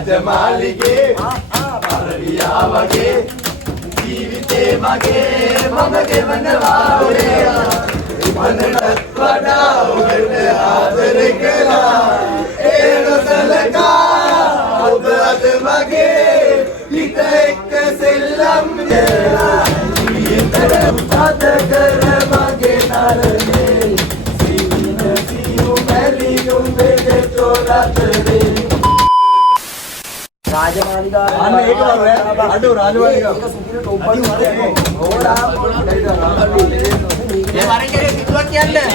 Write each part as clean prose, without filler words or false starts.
රාජමාලිගේ පරවියා වගේ ජීවිතේ මගේ මම ගෙවනවා ඔරේ මනටත් වඩා ඔබට ආදර කළා ඒ නොසලකා ඔබ අද මගේ හිත එක්ක සෙල්ලම් කරලා ඊතර උපත කර මගේ නරනේ සිහින සියු මැලියුම් දෙකෝ රතරේ රාජමාලිගා අන්න ඒක තමයි අඩු රාජමාලිගා ඒක සුපිර ටොප් එකක් ඕලා ඒ වරේ කිව්වා කියන්නේ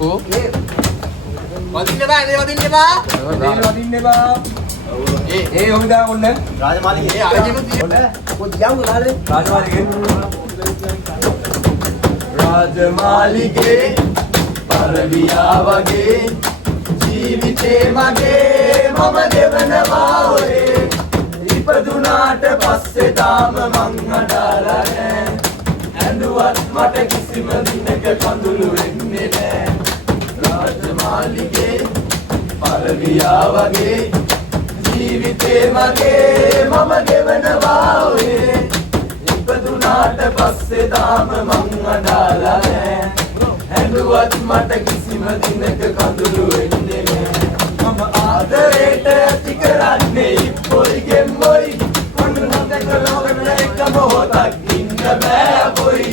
ඕ වදින්න බෑ නේ වදින්න බා වදින්න බා ඒ හොමිදා ඔන්න රාජමාලිගේ ඒ අරගෙන කොහොමද නාලේ රාජමාලිගේ පරවියා වගේ ජීවිතේ මගේ මම දෙවනවා ඔරේ ඉපදුනාට පස්සේ තාම මං අඩාලා නෑ ඇඬුවත් මට කිසිම දිනක කඳුළු වෙන්නේ නෑ රාජමාලිගේ පරවියා වගේ ජීවිතේ මගේ මම දෙවනවා ඔරේ ඉපදුනාට පස්සේ තාම මං අඩාලා නෑ ඇඬුවත් මට කිසිම දිනක කඳුළු වෙන්නේ නෑ මම ආදරේට ඇති කරන්නේ ඉපොයි ගෙම්බොයි මන්න නොදැක ලෝකෙට එක මොහොතක් ඉන්න බෑ බොයි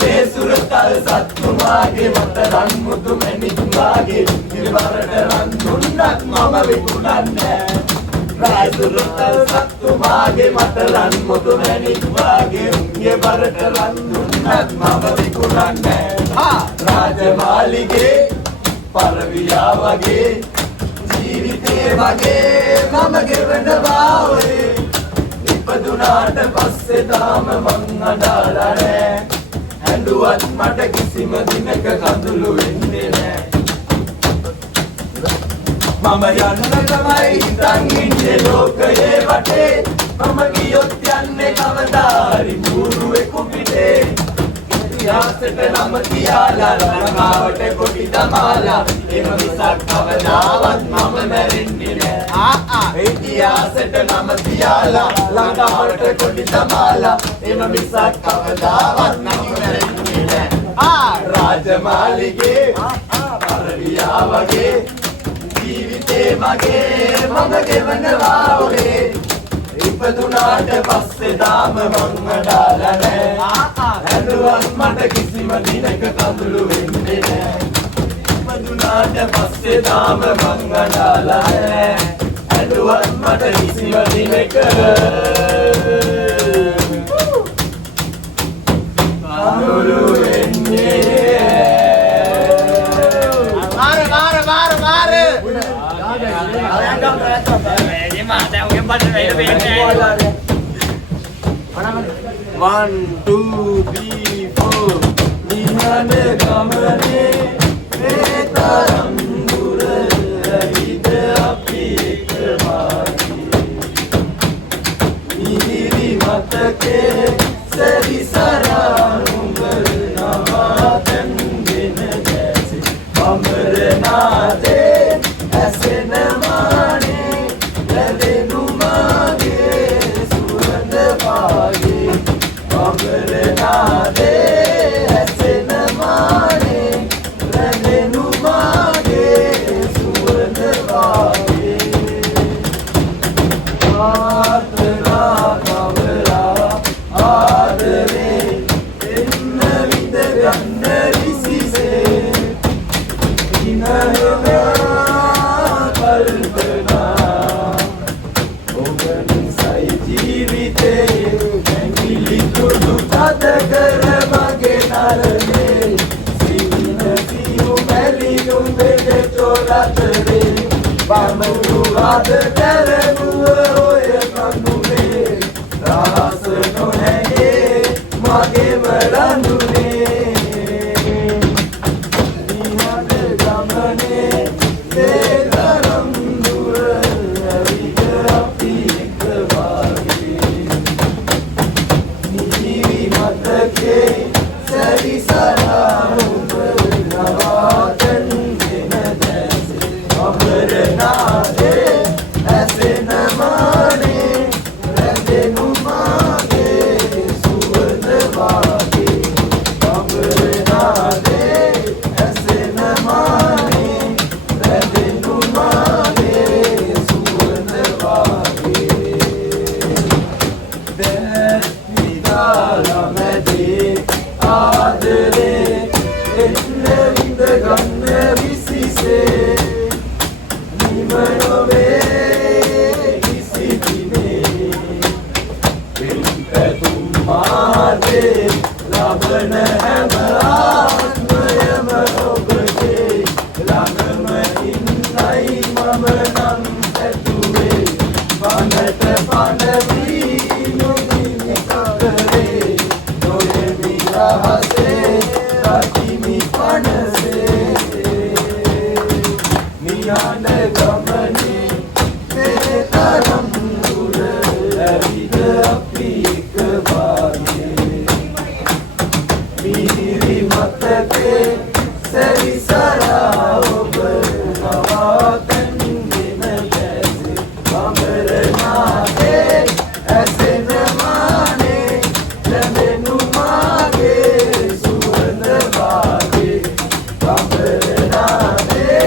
මේ සුරතල් සත්තුමාගේ මට රන් මුතු මැණික් වාගේ ඉවරට රන් දුන්නත් මම විකුණන්නේ නෑ සුරතල් සත්තුමාගේ මට රන් මුතු මැණික් වාගේ උන්ගේ බරට රන් දුන්නත් මම විකුණන්නේ රාජමාලිගේ පරවියා වගේ ජීවිතේ වගේ මම ගෙවනවා ඔරේ ඉපදුනාට පස්සේ තාම මං අඩාලා නෑ ඇඬුවත් මට කිසිම දිනක කඳුළු වෙන්නේ නෑ මම යන්න තමයි හිතන් ඉන්නේ ලෝකයේ වටේ මම ගියොත් යන්නේ කවදාරි බූරුවෙකු පිටේ ඉතිහාසෙට නම තියාලා ලංකාවට කොටි දමාලා එම මිසක් කවදාවත් මම මැරෙන්නේ නෑ ඉතිහාසෙට නම තියාලා ලංකාවට කොටි දමාලා එම මිසක් කවදාවත් මම මැරෙන්නේ නෑ රාජමාලිගේ පරවියා වගේ ජීවිතේ මගේ මම ගෙවනවා ඔරේ ඉපදුනාට පස්සේ තාම මං අඩාලා නෑ ඇඬුවත් මට කිසිම දිනක කඳුළු වෙන්නේ නෑ ඉපදුනාට පස්සේ තාම මං අඩාලා නෑ ඇඬුවත් මට කිසිම දිනක කඳුළු වෙන්නේ One, two, three, four. Nihane kamane vetaram dura hide api ekmagi. Nihiri matake sarisara umar navaten din jaise. Amar naade aise namane lade numage surand paage. Amar naade aise namane lade numage surand paage. Aatna kavla aadare enna vida ganna risise inahna kalpana ogani sai jeevite engili tudu tadakar mage narane sina siyu meliyum bede cholatare bamuru adakaramu oya kanune rahas no hege mage marandune nihane gamane vetaram dura hide api ekmagi. Nihiri matake sarisara umar navaten din ගන්න විසිසේ නිමනොවේ කිසි දිනේ පිළිපැතුම් මාදේ ලබන හැම ආත්මයම ඔබගේ ළඟම ඉන්නයි මම නම් ඇතුවේ පනත පනවී නොදිමි කතරේ නොයෙමි රහසේ රකිමි පනසේ නියන ගමනේ මේ තරම් දුර ඇවිද අපි එක වාගේ මිහිරි මතකේ සැරිසරා ඔබ නවාතැන්ගෙන දැසේ බඹරනාදේ ඇසෙන මානේ ලැබෙනු මාගේ සුවඳ වාගේ බඹරනාදේ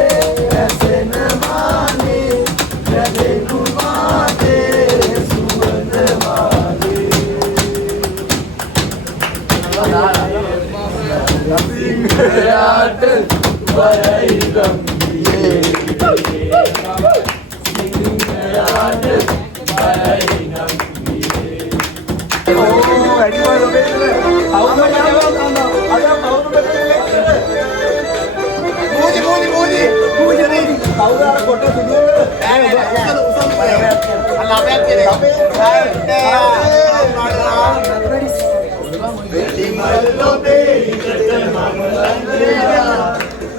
ඇසෙන මානේ ලැබෙනු මාගේ සුවඳ වාගේ සිංහයාට වරයි ගම්බියේ සිංහයාට වරයි ගම්බියේ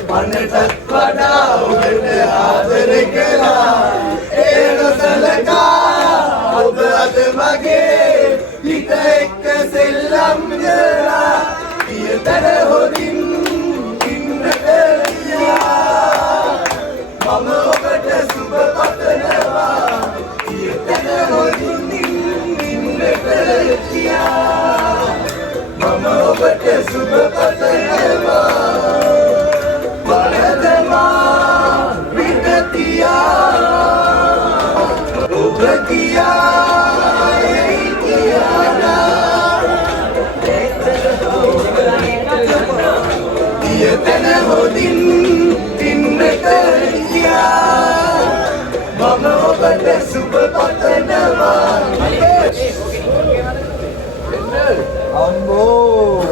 මනටත් වඩා ඔබට ආදර කළා ඒ නොසලකා ඔබ අද මගේ හිත එක්ක සෙල්ලම් කරලා පියතර හොදින් ඉන්නට ගියා මම ඔබට සුබ පතනවා පියතර හොදින් ඉන්නට ගියා මම ඔබට සුබ පතනවා තන හොදින් ඉන්නට ගියා මම ඔබට සුබ පතනවා අම්බෝ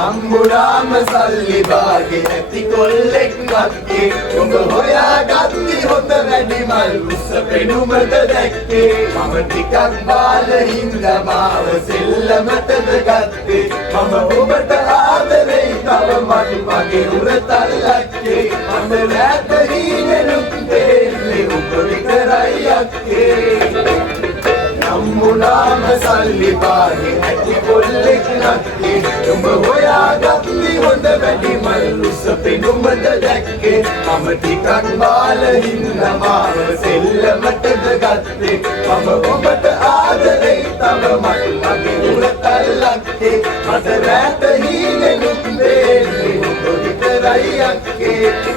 නම්බුරාම සල්ලි බාගේ නැති කොල්ලෙක් වක්කේ උඹ හොයාගත්ති හොඳ වැඩි මල් උස්ස පෙනුමද දැක්කේ මම ටිකක් බාල හින්දා මාව සෙල්ලමටද ගත්තේ මම ඔබට ආදරෙයි තව මට මගේ උරතල්ලක්කේ මම රැත හීනෙනුත් දෙන්නේ උඹ විතරයි අක්කේ නම්බුරාම සල්ලි බාගේ නැති කොල්ලෙක් වක්කේ උඹ හොයාගත්ති හොඳ වැඩි මල් උස්ස පෙනුමද දැක්කේ මම ටිකක් බාල හින්දා මාව සෙල්ලමටද ගත්තේ මම ඔබට ආදරෙයි තව මට මගේ උරතල්ලක්කේ මට රැත හීනෙනුත් දෙන්නේ ඔබ විතරයි අක්කේ